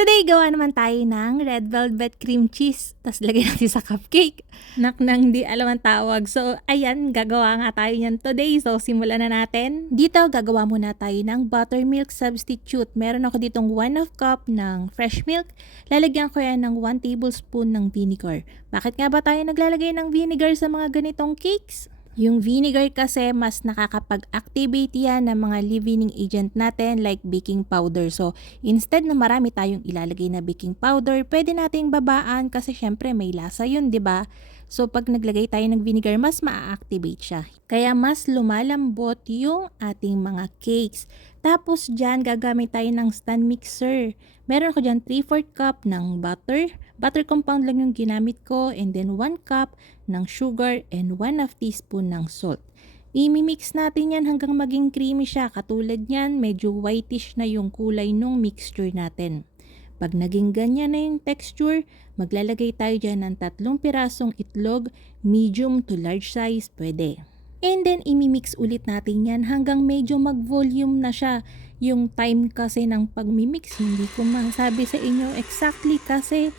Today, gawa naman tayo ng red velvet cream cheese. Tapos lagay natin sa cupcake. Nang di alam ang tawag. So, ayan, gagawa nga tayo niyan today. So, simulan na natin. Dito, gagawa muna tayo ng buttermilk substitute. Meron ako ditong 1/2 cup ng fresh milk. Lalagyan ko yan ng 1 tablespoon ng vinegar. Bakit nga ba tayo naglalagay ng vinegar sa mga ganitong cakes? Yung vinegar kasi mas nakakapag-activate yan ng mga leavening agent natin like baking powder. So, instead na marami tayong ilalagay na baking powder, pwede nating babaan kasi syempre may lasa yun, 'di ba? So, pag naglagay tayo ng vinegar, mas maa-activate siya. Kaya mas lumalambot yung ating mga cakes. Tapos dyan, gagamit tayo ng stand mixer. Meron ko dyan 3/4 cup ng butter. Butter compound lang yung ginamit ko, and then 1 cup ng sugar and 1/2 teaspoon ng salt. Imimix natin yan hanggang maging creamy siya. Katulad yan, medyo whitish na yung kulay nung mixture natin. Pag naging ganyan na yung texture, maglalagay tayo dyan ng 3 pirasong itlog, medium to large size, pwede. And then, imimix ulit natin yan hanggang medyo mag-volume na siya. Yung time kasi ng pagmimix, hindi ko masabi sa inyo exactly kasi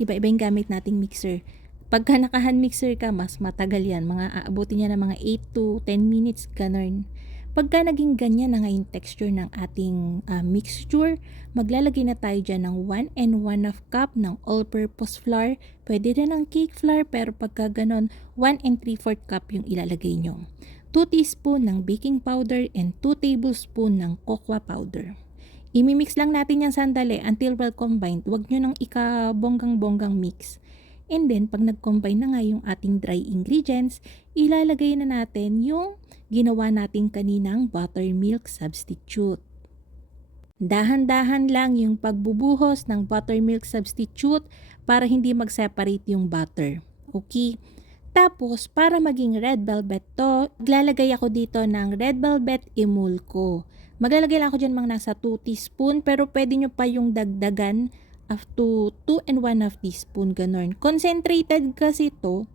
iba-iba yung gamit nating mixer. Pagka naka-hand mixer ka, mas matagal yan. Mga aabutin niya ng mga 8 to 10 minutes, ganun. Pagka naging ganyan na nga yung texture ng ating mixture, maglalagay na tayo dyan ng 1 and 1/2 cup ng all-purpose flour. Pwede rin ng cake flour, pero pagka ganon, 1 and 3/4 cup yung ilalagay nyo. 2 teaspoon ng baking powder and 2 tablespoon ng cocoa powder. Imimix lang natin yan sandali until well combined. Huwag nyo nang ika-bonggang-bonggang mix. And then, pag nag-combine na nga yung ating dry ingredients, ilalagay na natin yung ginawa natin kaninang buttermilk substitute. Dahan-dahan lang yung pagbubuhos ng buttermilk substitute para hindi mag-separate yung butter. Okay? Tapos, para maging red velvet to, maglalagay ako dito ng red velvet emulko. Maglalagay lang ako dyan mga nasa 2 teaspoon, pero pwede nyo pa yung dagdagan up to 2 and 1/2 teaspoon, ganon. Concentrated kasi to,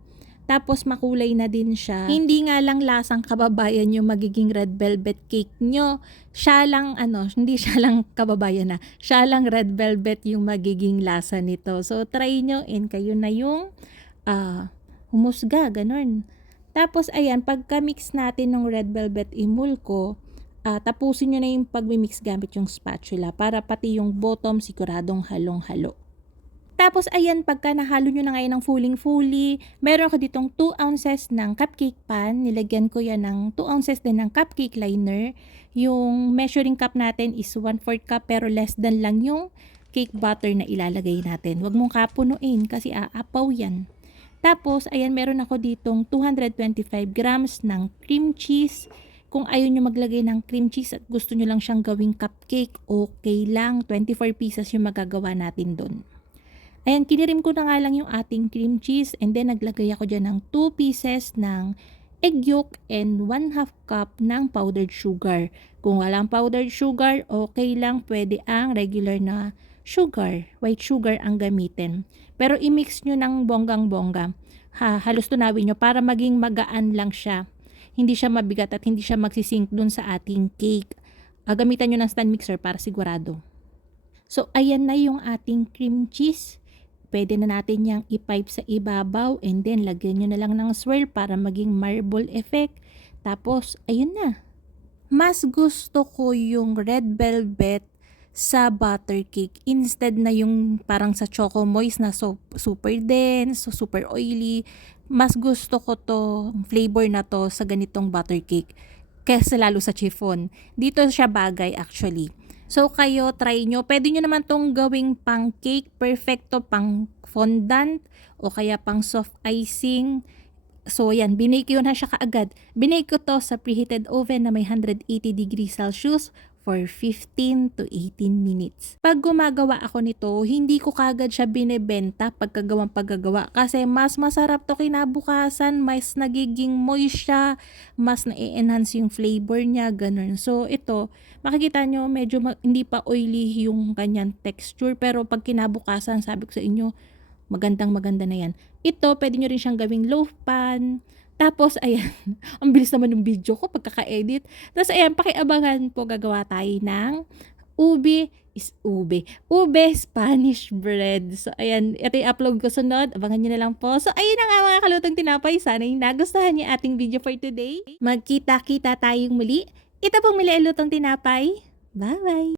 tapos makulay na din siya. Hindi nga lang lasang kababayan yung magiging red velvet cake nyo. Siya lang, hindi siya lang kababayan na. Siya lang red velvet yung magiging lasa nito. So, try nyo and kayo na yung humusga, ganon. Tapos, ayan, pagka-mix natin ng red velvet emulko, tapusin nyo na yung pag-mix gamit yung spatula para pati yung bottom siguradong halong-halo. Tapos ayan, pagka nahalo nyo na ngayon ng fully, meron ko ditong 2 ounces ng cupcake pan. Nilagyan ko yan ng 2 ounces din ng cupcake liner. Yung measuring cup natin is 1/4 cup pero less than lang yung cake butter na ilalagay natin. Huwag mong kapunuin kasi aapaw yan. Tapos ayan, meron ako ditong 225 grams ng cream cheese. Kung ayaw nyo maglagay ng cream cheese at gusto nyo lang siyang gawing cupcake, okay lang. 24 pieces yung magagawa natin doon. Ayan, kinirim ko na nga lang yung ating cream cheese and then naglagay ako dyan ng 2 pieces ng egg yolk and 1/2 cup ng powdered sugar. Kung walang powdered sugar, okay lang, pwede ang regular na sugar, white sugar ang gamitin. Pero i-mix nyo ng bonggang-bongga. Halos tunawin nyo para maging magaan lang siya. Hindi siya mabigat at hindi siya magsisink dun sa ating cake. Gamitan nyo ng stand mixer para sigurado. So, ayan na yung ating cream cheese. Pwede na natin yang i-pipe sa ibabaw and then lagyan nyo na lang ng swirl para maging marble effect. Tapos, ayun na. Mas gusto ko yung red velvet sa butter cake instead na yung parang sa choco moist na super dense, super oily. Mas gusto ko to flavor na to sa ganitong butter cake kaysa lalo sa chiffon. Dito siya bagay actually. So kayo, try nyo. Pwede nyo naman tong gawing pang cake, perfecto pang fondant o kaya pang soft icing. So yan, binake ko na siya kaagad. Binake ko to sa preheated oven na may 180 degrees Celsius for 15 to 18 minutes. Pag gumagawa ako nito, hindi ko kagad siya binebenta pagkagawa kasi mas masarap to kinabukasan, mas nagiging moist siya, mas na-enhance yung flavor niya, ganun. So ito, makikita nyo medyo hindi pa oily yung kanyang texture pero pag kinabukasan, sabi ko sa inyo, maganda na yan. Ito, pwede nyo rin siyang gawing loaf pan. Tapos, ayan, ang bilis naman ng video ko pagkaka-edit. Tapos, ayan, pakiabangan po, gagawa tayo ng ubi is ube. Ube Spanish bread. So, ayan. Ito yung upload ko sunod. Abangan nyo na lang po. So, ayun na nga mga kalutong tinapay. Sana yung nagustuhan niyo ating video for today. Magkita-kita tayong muli. Ito pong muli ang lutong tinapay. Bye-bye!